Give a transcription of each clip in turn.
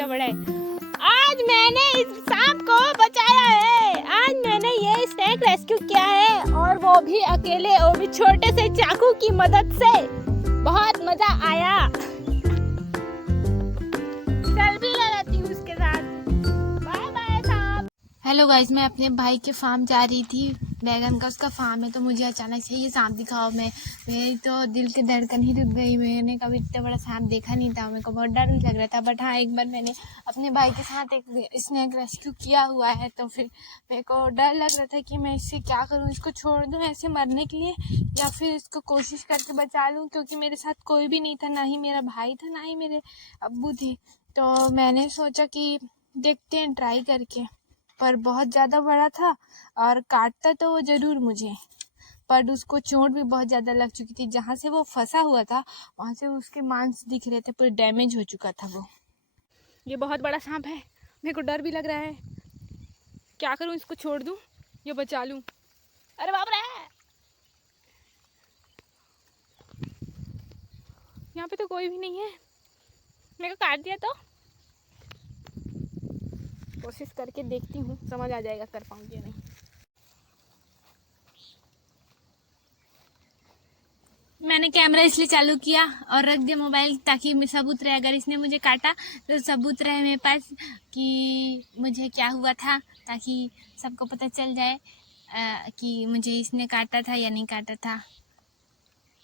कितना बड़ा है। आज मैंने इस सांप को बचाया है। आज मैंने ये स्नेक रेस्क्यू किया है और वो भी अकेले, और भी छोटे से चाकू की मदद से। बहुत मजा आया। सेल्फी ले लेती हूँ उसके साथ। बाय बाय सांप। हेलो गाइस, मैं अपने भाई के फार्म जा रही थी। बैगन का उसका फार्म है, तो मुझे अचानक से ये सांप दिखाओ। मेरी तो दिल की धड़कन ही रुक गई। मैंने कभी इतना बड़ा सांप देखा नहीं था। मेरे को बहुत डर भी लग रहा था। बट हाँ, एक बार मैंने अपने भाई के साथ एक स्नेक रेस्क्यू किया हुआ है, तो फिर मेरे को डर लग रहा था कि मैं इससे क्या करूँ। इसको छोड़ दूँ ऐसे मरने के लिए, या फिर इसको कोशिश करके बचा लूँ, क्योंकि मेरे साथ कोई भी नहीं था। ना ही मेरा भाई था, ना ही मेरे अब्बू थे। तो मैंने सोचा कि देखते हैं ट्राई करके। पर बहुत ज़्यादा बड़ा था और काटता तो वो ज़रूर मुझे, पर उसको चोट भी बहुत ज़्यादा लग चुकी थी। जहाँ से वो फंसा हुआ था वहाँ से उसके मांस दिख रहे थे, पूरे डैमेज हो चुका था वो। ये बहुत बड़ा सांप है, मेरे को डर भी लग रहा है। क्या करूँ, इसको छोड़ दूँ या बचा लूँ? अरे बाप रे, यहाँ पे तो कोई भी नहीं है। मेरे को काट दिया तो कोशिश करके देखती हूँ, समझ आ जाएगा कर पाऊँगी या नहीं। मैंने कैमरा इसलिए चालू किया और रख दिया मोबाइल, ताकि सबूत रहे। अगर इसने मुझे काटा तो सबूत रहे मेरे पास कि मुझे क्या हुआ था, ताकि सबको पता चल जाए कि मुझे इसने काटा था या नहीं काटा था।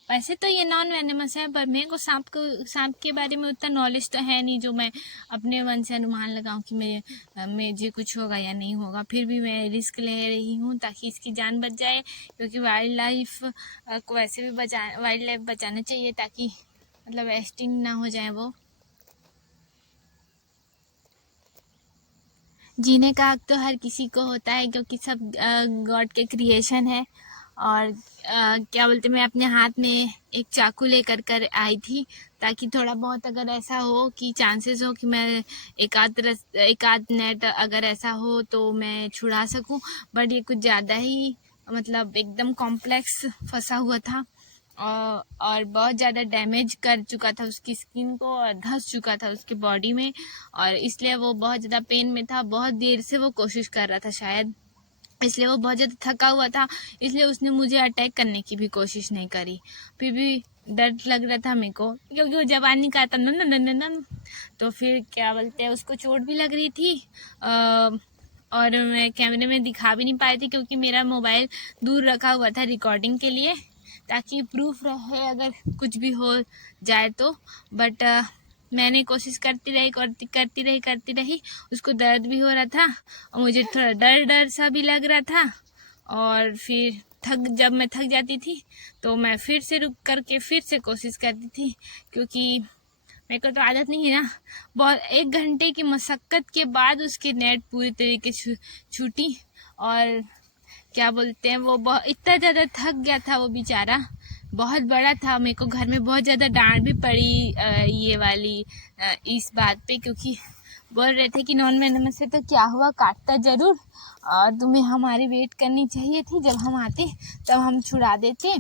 वैसे तो ये नॉन वेनेमस है, पर मेरे को सांप के बारे में उतना नॉलेज तो है नहीं जो मैं अपने मन से अनुमान लगाऊं कि मुझे कुछ होगा या नहीं होगा। फिर भी मैं रिस्क ले रही हूँ ताकि इसकी जान बच जाए, क्योंकि वाइल्ड लाइफ को वैसे भी वाइल्ड लाइफ बचाना चाहिए, ताकि मतलब एक्सटिंक्ट ना हो जाए वो। जीने का हक तो हर किसी को होता है, क्योंकि सब गॉड के क्रिएशन है। और क्या बोलते, मैं अपने हाथ में एक चाकू लेकर कर आई थी, ताकि थोड़ा बहुत अगर ऐसा हो कि चांसेस हो कि मैं एक आध नेट अगर ऐसा हो तो मैं छुड़ा सकूं। बट ये कुछ ज़्यादा ही मतलब एकदम कॉम्प्लेक्स फंसा हुआ था, और बहुत ज़्यादा डैमेज कर चुका था उसकी स्किन को, और धंस चुका था उसकी बॉडी में, और इसलिए वो बहुत ज़्यादा पेन में था। बहुत देर से वो कोशिश कर रहा था शायद, इसलिए वो बहुत ज़्यादा थका हुआ था। इसलिए उसने मुझे अटैक करने की भी कोशिश नहीं करी। फिर भी डर लग रहा था मेरे को, क्योंकि वो जवानी का था नन नन नन नन। तो फिर क्या बोलते हैं, उसको चोट भी लग रही थी। और मैं कैमरे में दिखा भी नहीं पाई थी, क्योंकि मेरा मोबाइल दूर रखा हुआ था रिकॉर्डिंग के लिए, ताकि प्रूफ रहे अगर कुछ भी हो जाए तो। बट मैंने कोशिश करती रही। उसको दर्द भी हो रहा था और मुझे थोड़ा डर सा भी लग रहा था। और फिर जब मैं थक जाती थी तो मैं फिर से रुक करके फिर से कोशिश करती थी, क्योंकि मेरे को तो आदत नहीं है ना। बहुत 1 घंटे की मशक्क़त के बाद उसकी नेट पूरी तरीके से छूटी। और क्या बोलते हैं, वो बहुत इतना ज़्यादा थक गया था वो बेचारा, बहुत बड़ा था। मेरे को घर में बहुत ज़्यादा डांट भी पड़ी ये वाली इस बात पे, क्योंकि बोल रहे थे कि नॉन वेनमस से तो क्या हुआ, काटता ज़रूर, और तुम्हें हमारी वेट करनी चाहिए थी। जब हम आते तब हम छुड़ा देते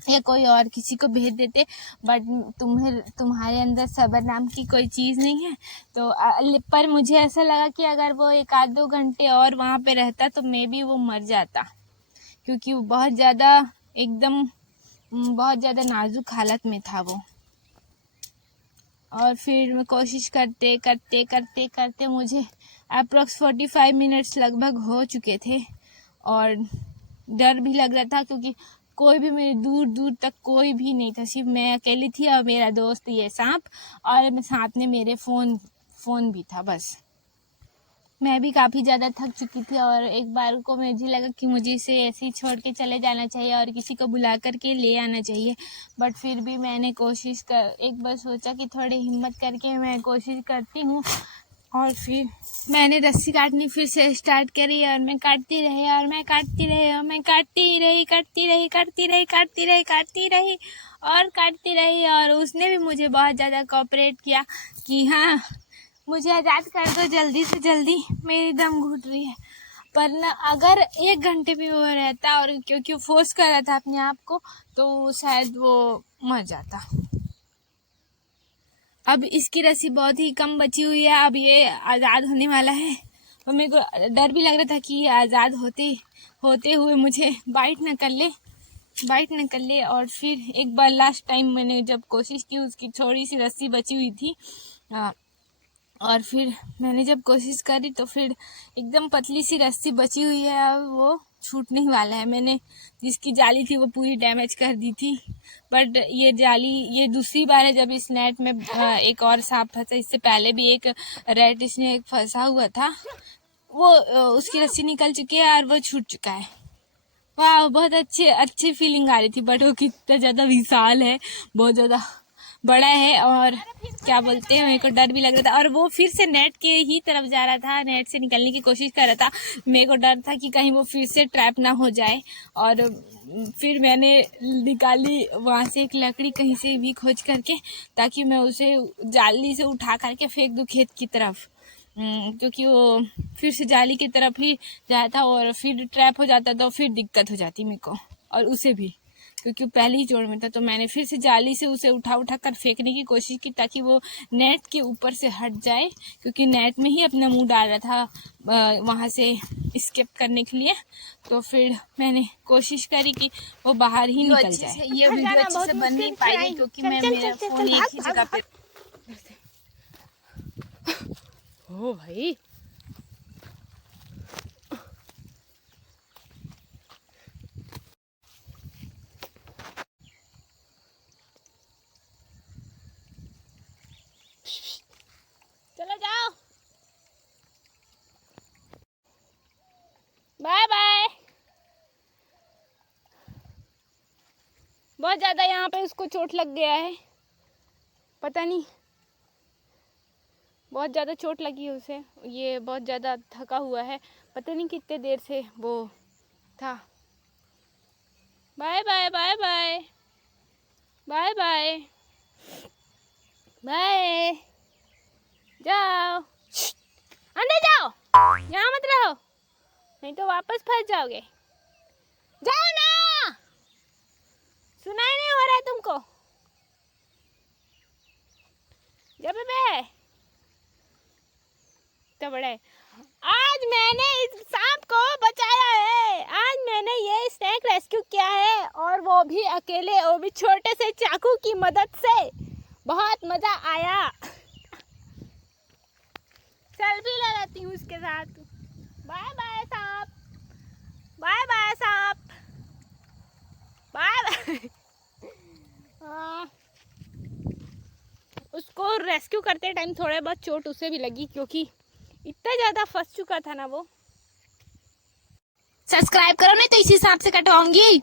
या कोई और किसी को भेज देते। बट तुम्हारे अंदर सब्र नाम की कोई चीज़ नहीं है। तो पर मुझे ऐसा लगा कि अगर वो 1 आध 2 घंटे और वहाँ पे रहता तो मे बी वो मर जाता, क्योंकि वो बहुत ज़्यादा नाजुक हालत में था वो। और फिर मैं कोशिश करते मुझे अप्रॉक्स 45 मिनट्स लगभग हो चुके थे, और डर भी लग रहा था, क्योंकि कोई भी मेरे दूर तक कोई भी नहीं था। सिर्फ मैं अकेली थी और मेरा दोस्त ये सांप, और साथ में मेरे फ़ोन भी था बस। मैं भी काफ़ी ज़्यादा थक चुकी थी, और एक बार को मुझे लगा कि मुझे इसे ऐसे ही छोड़ के चले जाना चाहिए और किसी को बुला कर के ले आना चाहिए। बट फिर भी मैंने एक बार सोचा कि थोड़ी हिम्मत करके मैं कोशिश करती हूँ। और फिर मैंने रस्सी काटनी फिर से स्टार्ट करी, और मैं काटती रही और मैं काटती रही और मैं काटती रही। और उसने भी मुझे बहुत ज़्यादा कोऑपरेट किया कि हाँ, मुझे आज़ाद कर दो जल्दी से जल्दी, मेरी दम घुट रही है। पर ना, अगर 1 घंटे भी वो रहता, और क्योंकि वो फोर्स कर रहा था अपने आप को, तो शायद वो मर जाता। अब इसकी रस्सी बहुत ही कम बची हुई है, अब ये आज़ाद होने वाला है। और मेरे को डर भी लग रहा था कि ये आज़ाद होते हुए मुझे बाइट न कर ले। और फिर एक बार लास्ट टाइम मैंने जब कोशिश की, उसकी थोड़ी सी रस्सी बची हुई थी, और फिर मैंने जब कोशिश करी तो फिर एकदम पतली सी रस्सी बची हुई है, अब वो छूटने ही वाला है। मैंने जिसकी जाली थी वो पूरी डैमेज कर दी थी, बट ये जाली ये दूसरी बार है जब इस नेट में एक और सांप फंसा। इससे पहले भी एक रेड स्नेक फंसा हुआ था, वो उसकी रस्सी निकल चुकी है और वो छूट चुका है। वाह, बहुत अच्छी फीलिंग आ रही थी, बट वो कितना ज़्यादा विशाल है, बहुत ज़्यादा बड़ा है, और क्या बोलते हैं, मेरे को डर भी लग रहा था। और वो फिर से नेट के ही तरफ जा रहा था, नेट से निकलने की कोशिश कर रहा था। मेरे को डर था कि कहीं वो फिर से ट्रैप ना हो जाए, और फिर मैंने निकाली वहाँ से एक लकड़ी कहीं से भी खोज करके, ताकि मैं उसे जाली से उठा करके फेंक दूँ खेत की तरफ, क्योंकि वो फिर से जाली की तरफ ही जाता था और फिर ट्रैप हो जाता तो फिर दिक्कत हो जाती मेरे को और उसे भी, क्योंकि पहले ही जोड़ में था। तो मैंने फिर से जाली से उसे उठा कर फेंकने की कोशिश की, ताकि वो नेट के ऊपर से हट जाए, क्योंकि नेट में ही अपना मुंह डाल रहा था वहाँ से एस्केप करने के लिए। तो फिर मैंने कोशिश करी कि वो बाहर ही निकल जाए। ये वीडियो अच्छे से बन नहीं पाएगी क्योंकि मेरा फ़ोन एक ही जगह पे। ओ भाई, चलो जाओ, बाय बाय। बहुत ज़्यादा यहाँ पे उसको चोट लग गया है, पता नहीं, बहुत ज़्यादा चोट लगी है उसे। ये बहुत ज़्यादा थका हुआ है, पता नहीं कितने देर से वो था। Bye bye bye bye bye bye bye. जाओ, अंदर जाओ, यहाँ मत रहो, नहीं तो वापस फंस जाओगे। जाओ ना, सुनाई नहीं हो रहा है तुमको? जब बे तो बड़ा है। आज मैंने इस सांप को बचाया है, आज मैंने ये स्नेक रेस्क्यू किया है, और वो भी अकेले, वो भी छोटे से चाकू की मदद से। बहुत मजा आया। सेल्फी ले लेती हूँ उसके साथ। बाय बाय सांप, बाय बाय सांप, बाय बाय। उसको रेस्क्यू करते टाइम थोड़ा बहुत चोट उसे भी लगी, क्योंकि इतना ज़्यादा फंस चुका था ना वो। सब्सक्राइब करो नहीं तो इसी सांप से कटवाऊंगी।